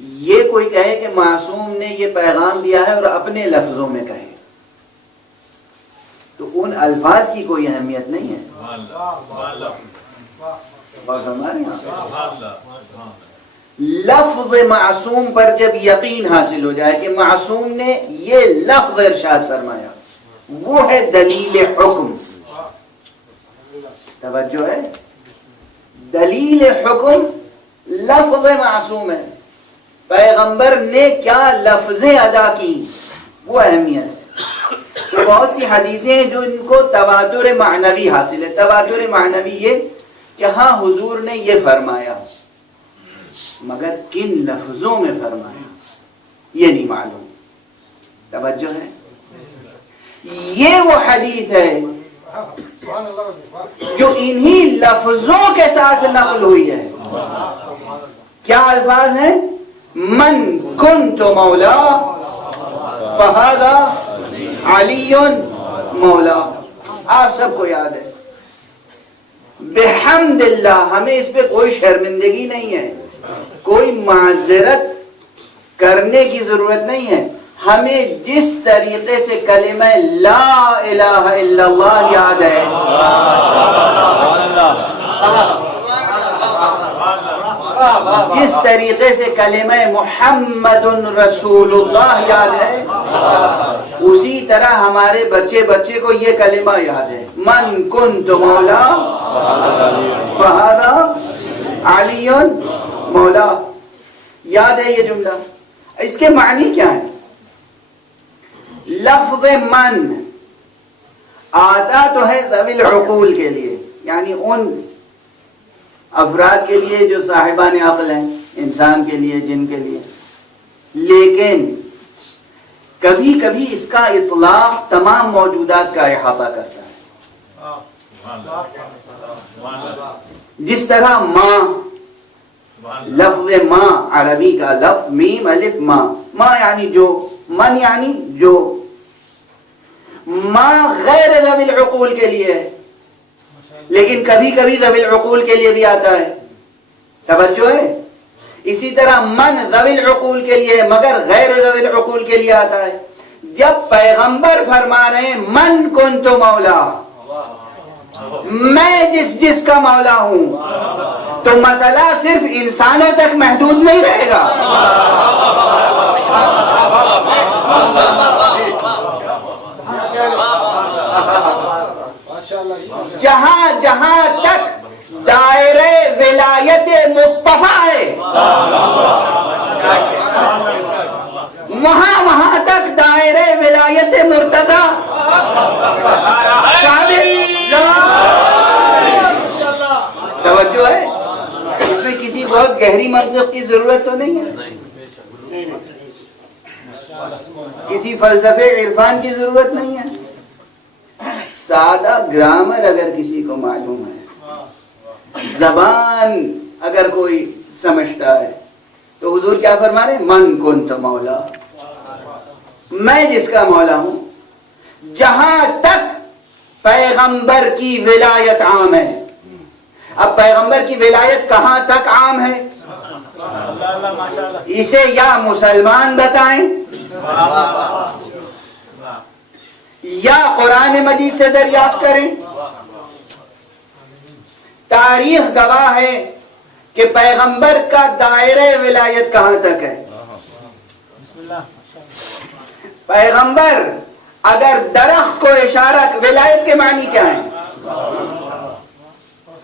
یہ کوئی کہے کہ معصوم نے یہ پیغام دیا ہے اور اپنے لفظوں میں کہے تو ان الفاظ کی کوئی اہمیت نہیں ہے. بات ہمارے یہاں لفظ معصوم پر جب یقین حاصل ہو جائے کہ معصوم نے یہ لفظ ارشاد فرمایا وہ ہے دلیل حکم. توجہ ہے, دلیل حکم لفظ معصوم ہے, پیغمبر نے کیا لفظیں ادا کی وہ اہمیت ہے. تو بہت سی حدیثیں ہیں جو ان کو تواتر معنوی حاصل ہے. تواتر معنوی یہ کہ ہاں حضور نے یہ فرمایا مگر کن لفظوں میں فرمایا یہ نہیں معلوم. توجہ ہے, یہ وہ حدیث ہے جو انہی لفظوں کے ساتھ نقل ہوئی ہے. کیا الفاظ ہیں؟ من کنت مولا فہذا علی مولا. آپ سب کو یاد ہے. بحمد اللہ, ہمیں اس پہ کوئی شرمندگی نہیں ہے, کوئی معذرت کرنے کی ضرورت نہیں ہے. ہمیں جس طریقے سے کلمہ لا الہ الا اللہ یاد ہے, جس طریقے سے کلمہ محمد رسول اللہ یاد ہے, اسی طرح ہمارے بچے کو یہ کلمہ یاد ہے, من کنت مولا فہذا علی مولا. یاد ہے یہ جملہ؟ اس کے معنی کیا ہے؟ لفظ من آتا تو ہے ذوی العقول کے لیے, یعنی ان افراد کے لیے جو صاحبان عقل ہیں, انسان کے لیے, جن کے لیے. لیکن کبھی کبھی اس کا اطلاق تمام موجودات کا احاطہ کرتا ہے. جس طرح ماں, لفظ ماں عربی کا لفظ میم الف ماں, ماں یعنی جو, من یعنی جو. ماں غیر ذوی العقول کے لیے ہے, لیکن کبھی کبھی ذوی العقول کے لیے بھی آتا ہے. توجہ ہے. اسی طرح من ذوی العقول کے لیے مگر غیر ذوی العقول کے لیے آتا ہے. جب پیغمبر فرما رہے ہیں من کنت مولا, میں جس کا مولا ہوں, تو مسئلہ صرف انسانوں تک محدود نہیں رہے گا. جہاں جہاں تک دائرے ولایت مصطفیٰ ہے وہاں تک دائرے ولایت مرتضیٰ توجہ ہے. اس میں کسی بہت گہری منطق کی ضرورت تو نہیں ہے, کسی فلسفے عرفان کی ضرورت نہیں ہے. سادہ گرامر اگر کسی کو معلوم ہے, زبان اگر کوئی سمجھتا ہے, تو حضور کیا فرما رہے ہیں؟ من کنت مولا, میں جس کا مولا ہوں. جہاں تک پیغمبر کی ولایت عام ہے. اب پیغمبر کی ولایت کہاں تک عام ہے؟ اسے یا مسلمان بتائیں یا قرآن مجید سے دریافت کریں. تاریخ گواہ ہے کہ پیغمبر کا دائرہ ولایت کہاں تک ہے. پیغمبر اگر درخت کو اشارہ, ولایت کے معنی کیا ہیں؟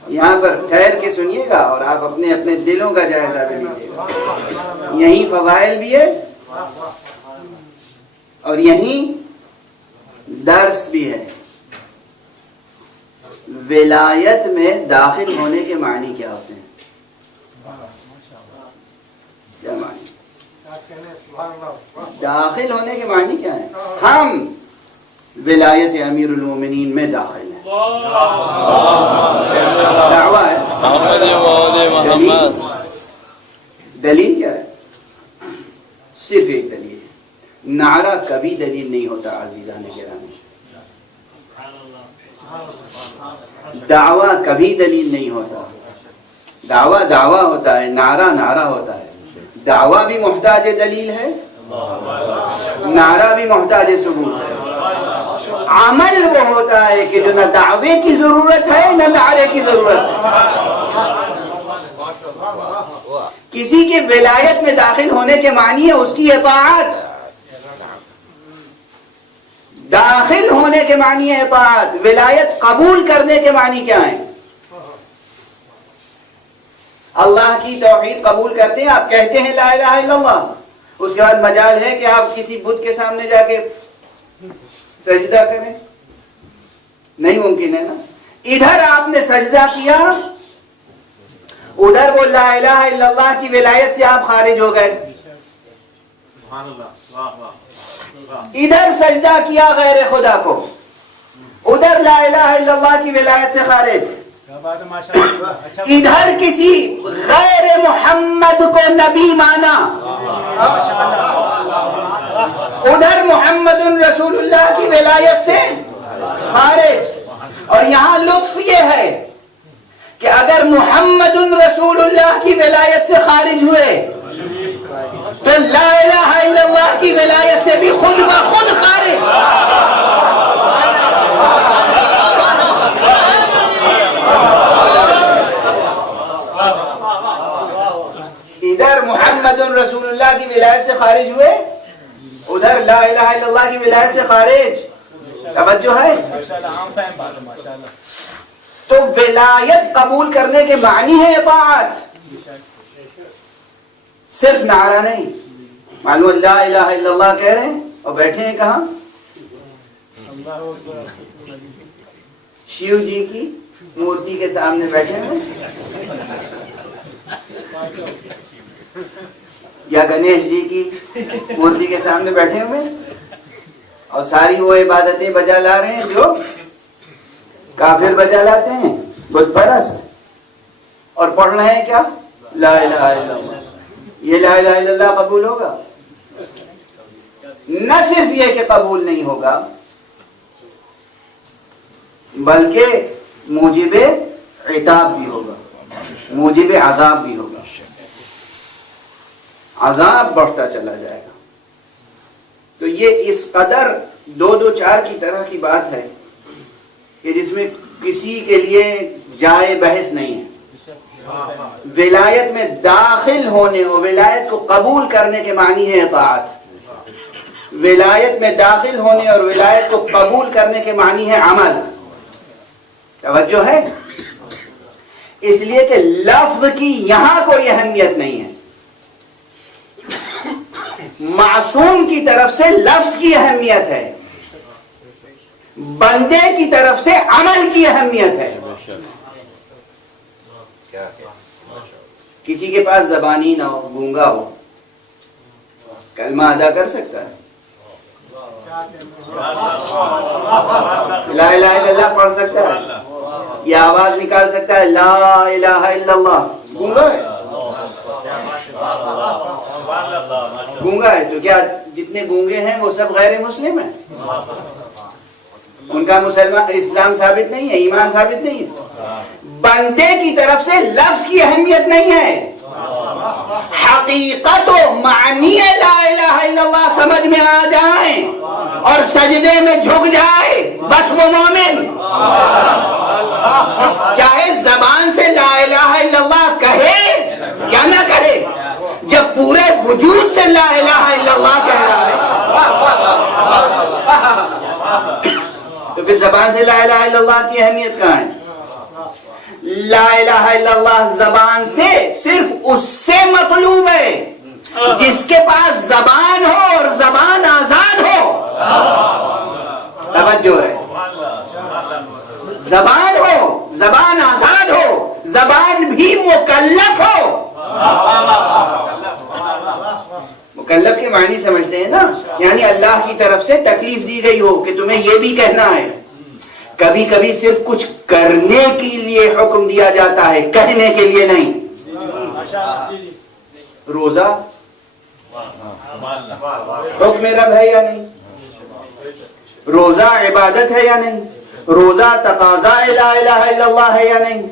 یہاں پر ٹھہر کے سنیے گا اور آپ اپنے اپنے دلوں کا جائزہ بھی لیجیے گا. یہیں فضائل بھی ہے اور یہیں درس بھی ہے. ولایت میں داخل ہونے کے معنی کیا ہوتے ہیں؟ کیا معنی؟ داخل ہونے کے معنی کیا ہے؟ ہم ولایت امیر المومنین میں داخل ہیں. دعویٰ ہے. دلیل کیا ہے؟ صرف ایک دلیل ہے. نعرہ کبھی دلیل نہیں ہوتا عزیزان گرامی. دعویٰ کبھی دلیل نہیں ہوتا. دعویٰ ہوتا ہے, نعرہ ہوتا ہے. دعویٰ بھی محتاج دلیل ہے، نعرہ بھی محتاج ثبوت ہے۔ عمل وہ ہوتا ہے کہ جو نہ دعوے کی ضرورت ہے نہ نعرے کی ضرورت ہے۔ کسی کی ولایت میں داخل ہونے کے معنی ہے اس کی اطاعت، داخل ہونے کے معنی ہے اطاعت۔ ولایت قبول کرنے کے معنی کیا ہیں؟ اللہ کی توحید قبول کرتے ہیں، آپ کہتے ہیں لا الہ الا اللہ، اس کے بعد مجال ہے کہ آپ کسی بت کے سامنے جا کے سجدہ کریں؟ نہیں ممکن ہے نا۔ ادھر آپ نے سجدہ کیا، ادھر وہ لا الہ الا اللہ کی ولایت سے آپ خارج ہو گئے۔ ادھر سجدہ کیا غیر خدا کو، ادھر لا الہ الا اللہ کی ولایت سے خارج۔ ادھر کسی غیر محمد کو نبی مانا، ادھر محمد رسول اللہ کی ولایت سے خارج۔ اور یہاں لطف یہ ہے کہ اگر محمد رسول اللہ کی ولایت سے خارج ہوئے تو لا الہ الا اللہ کی ولایت سے بھی خود بخود خارج۔ ادھر محمد رسول اللہ کی ولایت سے خارج ہوئے، ادھر لا الہ الا اللہ کی ولایت سے خارج۔ توجہ ہے؟ تو ولایت قبول کرنے کے معنی ہے اطاعت، صرف نعرہ نہیں۔ معلوم لا الہ الا اللہ کہہ رہے ہیں اور بیٹھے ہیں کہاں؟ شیو جی کی مورتی کے سامنے بیٹھے ہیں، یا گنیش جی کی مورتی کے سامنے بیٹھے ہوئے، اور ساری وہ عبادتیں بجا لا رہے ہیں جو کافر بجا لاتے ہیں، بت پرست، اور پڑھ رہے ہیں کیا؟ لا الہ الا اللہ۔ یہ لا الہ الا اللہ قبول ہوگا؟ نہ صرف یہ کہ قبول نہیں ہوگا، بلکہ موجب عتاب بھی ہوگا، موجب عذاب بھی ہوگا، عذاب بڑھتا چلا جائے گا۔ تو یہ اس قدر 2-2-4 کی طرح کی بات ہے کہ جس میں کسی کے لیے جائے بحث نہیں ہے۔ ولایت میں داخل ہونے اور ولایت کو قبول کرنے کے معنی ہے اطاعت، ولایت میں داخل ہونے اور ولایت کو قبول کرنے کے معنی ہے عمل۔ توجہ ہے؟ اس لیے کہ لفظ کی یہاں کوئی اہمیت نہیں ہے، معصوم کی طرف سے لفظ کی اہمیت ہے، بندے کی طرف سے عمل کی اہمیت ہے۔ کسی کے پاس زبانی نہ ہو، گونگا ہو، کلمہ ادا کر سکتا ہے، لا الہ الا اللہ پڑھ سکتا ہے، یہ آواز نکال سکتا ہے لا الہ الا اللہ، گونگا ہے؟ گونگا ہے تو کیا جتنے گونگے ہیں وہ سب غیر مسلم ہیں؟ ان کا اسلام ثابت نہیں ہے، ایمان ثابت نہیں ہے۔ بندے کی طرف سے لفظ کی اہمیت نہیں ہے، حقیقت و معنی لا الہ الا اللہ سمجھ میں آ جائیں اور سجدے میں جھک جائے بس وہ مومن، چاہے زبان سے لا الہ الا اللہ کہے یا نہ کہے، جب پورے وجود سے لا الہ الا اللہ کہہ رہا ہے تو پھر زبان سے لا الہ الا اللہ کی اہمیت کہاں ہے؟ لا الہ الا اللہ زبان سے صرف اس سے مطلوب ہے جس کے پاس زبان ہو اور زبان آزاد ہو۔ توجہ ہے، زبان ہو، زبان آزاد ہو، زبان بھی مکلف ہو۔ مکلف کے معنی سمجھتے ہیں نا، یعنی اللہ کی طرف سے تکلیف دی گئی ہو کہ تمہیں یہ بھی کہنا ہے۔ کبھی کبھی صرف کچھ کرنے کے لیے حکم دیا جاتا ہے، کہنے کے لیے نہیں۔ روزہ حکم رب ہے یا نہیں؟ روزہ عبادت ہے یا نہیں؟ روزہ تقاضا لا الہ الا اللہ ہے یا نہیں؟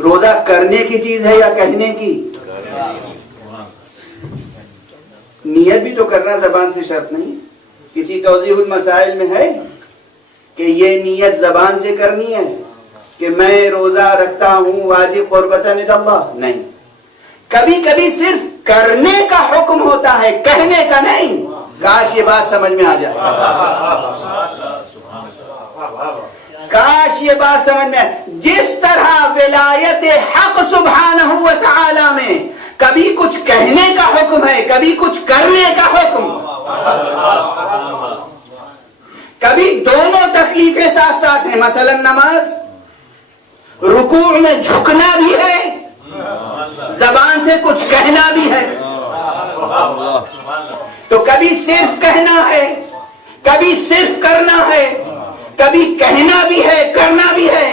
روزہ کرنے کی چیز ہے یا کہنے کی؟ نیت بھی تو کرنا زبان سے شرط نہیں. کسی توضیح المسائل میں ہے کہ یہ نیت زبان سے کرنی ہے کہ میں روزہ رکھتا ہوں واجب قربتاً اللہ؟ نہیں. کبھی کبھی صرف کرنے کا حکم ہوتا ہے، کہنے کا نہیں. کاش یہ بات سمجھ میں آ جائے، کاش یہ بات سمجھ میں آئے. جس طرح ولایت حق سبحانہ و تعالی میں کبھی کچھ کہنے کا حکم ہے، کبھی کچھ کرنے کا حکم، کبھی دونوں تکلیفیں ساتھ ساتھ ہیں. مثلا نماز، رکوع میں جھکنا بھی ہے، زبان سے کچھ کہنا بھی ہے. تو کبھی صرف کہنا ہے، کبھی صرف کرنا ہے، کبھی کہنا بھی ہے، کرنا بھی ہے.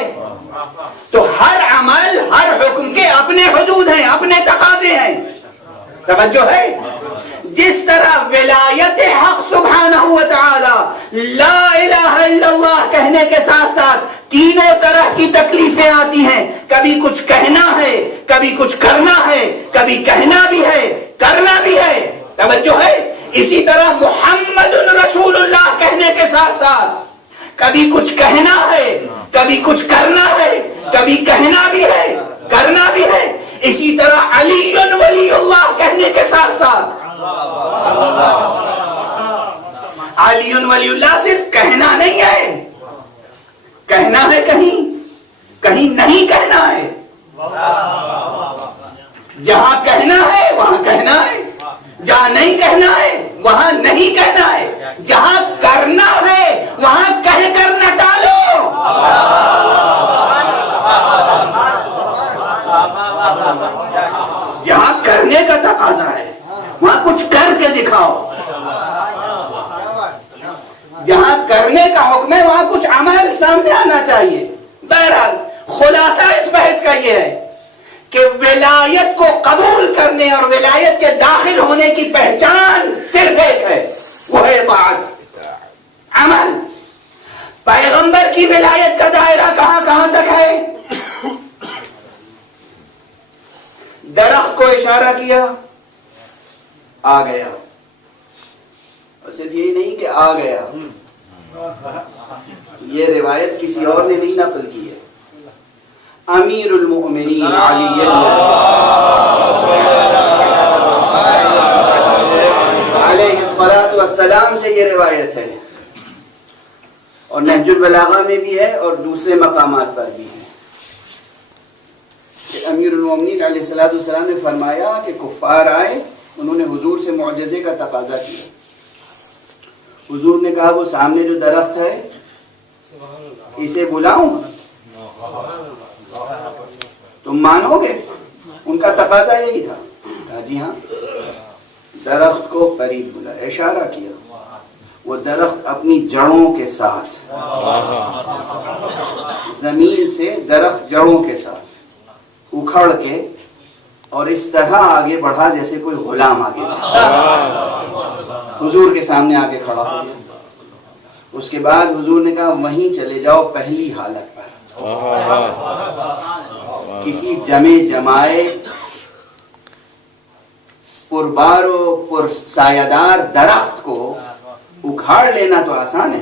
تو ہر عمل، ہر حکم کے اپنے حدود ہیں، اپنے تقاضے ہیں. توجہ ہے؟ جس طرح ولایت حق سبحانہ و تعالی لا الہ الا اللہ کہنے کے ساتھ ساتھ تینوں طرح کی تکلیفیں آتی ہیں. کبھی کچھ کہنا ہے، کبھی کچھ کرنا ہے، کبھی کہنا بھی ہے، کرنا بھی ہے. توجہ ہے؟ اسی طرح محمد رسول اللہ کہنے کے ساتھ ساتھ کبھی کچھ کہنا ہے، کبھی کچھ کرنا ہے، کبھی کہنا بھی ہے، کرنا بھی ہے. اسی طرح علی ولی اللہ کہنے کے ساتھ ساتھ علی ولی اللہ صرف کہنا نہیں ہے، کہنا ہے کہیں، کہیں نہیں کہنا ہے. جہاں کہنا ہے وہاں کہنا ہے، جہاں نہیں کہنا ہے وہاں نہیں کہنا ہے. جہاں کرنا ہے وہاں کہہ کر نہ ٹالو. جہاں کرنے کا تقاضا ہے وہاں کچھ کر کے دکھاؤ. جہاں کرنے کا حکم ہے وہاں کچھ عمل سامنے آنا چاہیے. بہرحال خلاصہ اس بحث کا یہ ہے کہ ولایت کو قبول کرنے اور ولایت کے داخل ہونے کی پہچان صرف ایک ہے، وہ ہے اطاعت، عمل. پیغمبر کی ولایت کا دائرہ کہاں کہاں تک ہے؟ درخت کو اشارہ کیا، آ گیا. اور صرف یہی نہیں کہ آ گیا، یہ روایت کسی اور نے نہیں نقل کی ہے. امیر المؤمنین علی علیہ الصلاۃ والسلام سے یہ روایت ہے، اور نہج البلاغہ میں بھی ہے اور دوسرے مقامات پر بھی ہے کہ امیر المؤمنین علیہ الصلاۃ والسلام نے فرمایا کہ کفار آئے، انہوں نے حضور سے معجزے کا تقاضا کیا. حضور نے کہا وہ سامنے جو درخت ہے اسے بلاؤں، تم مانو گے؟ ان کا تقاضا یہی تھا. کہا جی ہاں. درخت کو قریب بلا، اشارہ کیا. وہ درخت اپنی جڑوں کے ساتھ، زمین سے درخت جڑوں کے ساتھ اکھڑ کے اور اس طرح آگے بڑھا جیسے کوئی غلام آگے بڑھا. حضور کے سامنے آگے کھڑا ہو گیا. اس کے بعد حضور نے کہا وہیں چلے جاؤ پہلی حالت پر. کسی جمے جمائے پربار و پر سایہ درخت کو اکھاڑ لینا تو آسان ہے،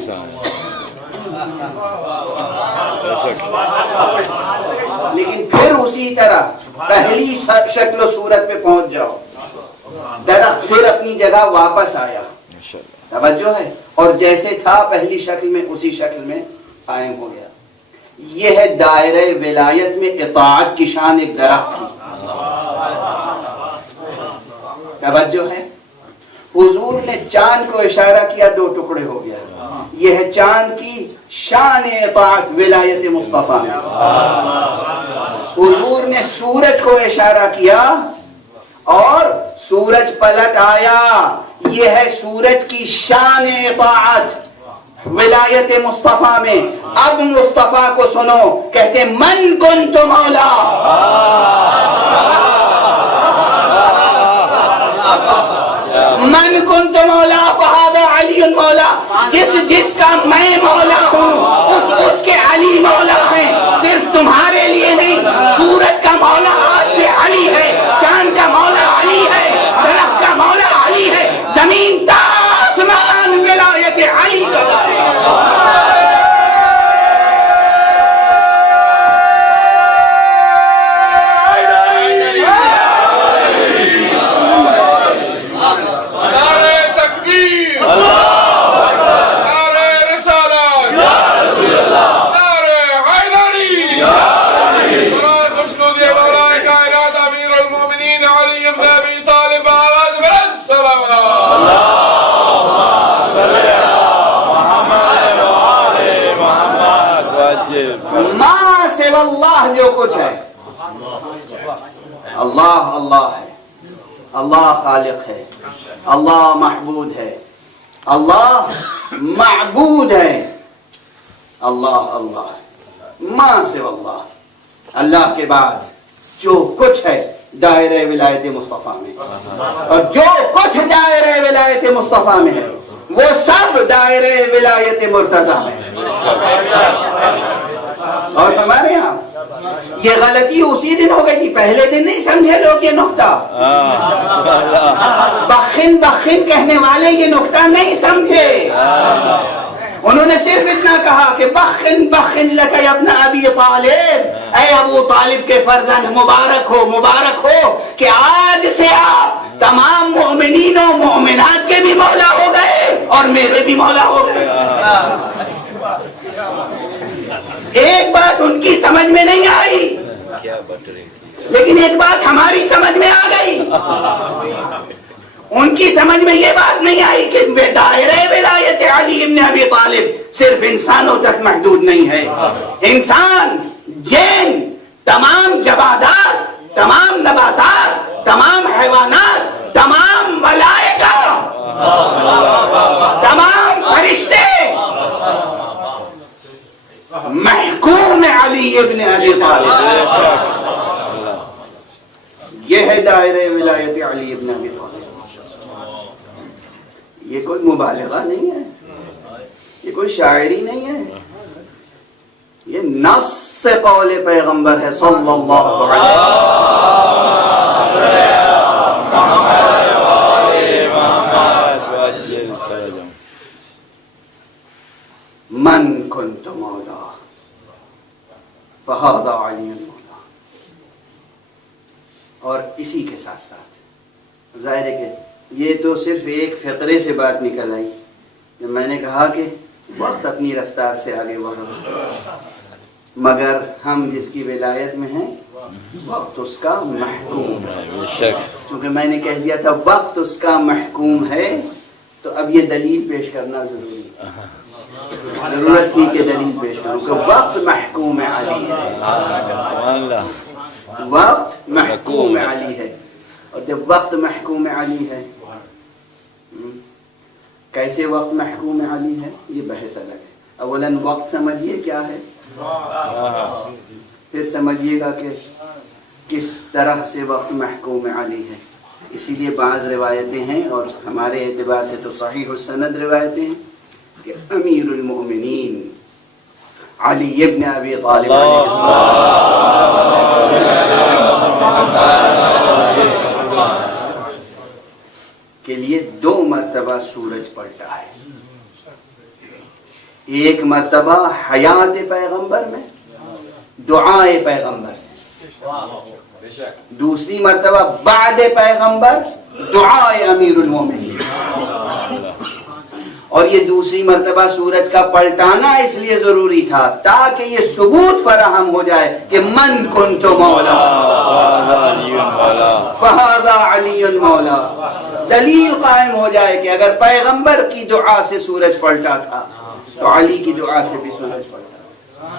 لیکن پھر اسی طرح پہلی شکل و صورت پہ پہنچ جاؤ. درخت پھر اپنی جگہ واپس آیا. توجہ ہے؟ اور جیسے تھا پہلی شکل میں اسی شکل میں قائم ہو گیا. یہ ہے دائرہ ولایت میں اطاعت کی شان ایک درخت کی. توجہ ہے؟ حضور نے چاند کو اشارہ کیا، دو ٹکڑے ہو گیا. یہ ہے چاند کی شان اطاعت ولایت مصطفیٰ میں. حضور نے سورج کو اشارہ کیا اور سورج پلٹ آیا. یہ ہے سورج کی شان اطاعت ولایت مصطفیٰ میں. اب مصطفیٰ کو سنو، کہتے من کنت مولا، من کنت مولا فہذا علی مولا. جس کا میں مولا ہوں اس کے علی مولا ہیں. صرف تمہارے لیے نہیں، سورج کا مولا آج سے علی ہے، چاند کا مولا علی ہے، درخت کا مولا علی ہے، کچھ ہے. اللہ اللہ ہے, اللہ خالق ہے, اللہ محبود ہے, اللہ معبود ہے, اللہ اللہ ما سوا اللہ. اللہ کے بعد جو کچھ ہے دائرہ ولایت مصطفیٰ میں, اور جو کچھ دائرہ ولایت مصطفیٰ میں ہے وہ سب دائرہ ولایت مرتضیٰ میں. اور ہمارے یہاں یہ غلطی اسی دن ہو گئی تھی, پہلے دن نہیں سمجھے لوگ یہ نقطہ. بخن بخن کہنے والے یہ نقطہ نہیں سمجھے. انہوں نے صرف اتنا کہا کہ بخن بخن لک یا ابن ابی طالب, اے ابو طالب کے فرزند مبارک ہو کہ آج سے آپ تمام مومنین و مومنات کے بھی مولا ہو گئے اور میرے بھی مولا ہو گئے. ایک بات ان کی سمجھ میں نہیں آئی, لیکن ایک بات ہماری سمجھ میں آ گئی. ان کی سمجھ میں یہ بات نہیں آئی کہ دائرہ ولایت علی ابن ابی طالب صرف انسانوں تک محدود نہیں ہے. انسان, جن, تمام جمادات, تمام نباتات, تمام حیوانات, تمام ملائکہ, تمام فرشتے محکوم علی ابن ابی طالب. یہ ہے دائرہ ولایت علی ابن ابی طالب. یہ کوئی مبالغہ نہیں ہے, یہ کوئی شاعری نہیں ہے, یہ نص قول پیغمبر ہے صلی اللہ علیہ وسلم. من کنت مولا فہذا علی مولا. اور اسی کے ساتھ ساتھ ظاہر ہے کہ یہ تو صرف ایک فقرے سے بات نکل آئی جب میں نے کہا کہ وقت اپنی رفتار سے آگے بڑھو, مگر ہم جس کی ولایت میں ہیں وقت اس کا محکوم ہے. چونکہ میں نے کہہ دیا تھا وقت اس کا محکوم ہے, تو اب یہ دلیل پیش کرنا ضروری ہے. ضرورت تھی کہ دلیل پیش کروں کہ وقت محکوم علی ہے, وقت محکوم علی ہے. اور جب وقت محکوم علی ہے, کیسے وقت محکوم علی ہے یہ بحث الگ ہے. اولاً وقت سمجھیے کیا ہے, پھر سمجھیے گا کہ کس طرح سے وقت محکوم علی ہے. اسی لیے بعض روایتیں ہیں, اور ہمارے اعتبار سے تو صحیح السند روایتیں ہیں, کہ امیر المؤمنین علی ابن ابی طالب علیہ السلام کے لیے 2 مرتبہ سورج پلٹا ہے. ایک مرتبہ حیات پیغمبر میں دعائے پیغمبر سے, دوسری مرتبہ بعد پیغمبر دعائے امیر المومنین. اور یہ دوسری مرتبہ سورج کا پلٹانا اس لیے ضروری تھا تاکہ یہ ثبوت فراہم ہو جائے کہ من کنت مولا فہذا علی مولا. دلیل قائم ہو جائے کہ اگر پیغمبر کی دعا سے سورج پلٹا تھا تو علی کی دعا سے بھی سورج پلٹا.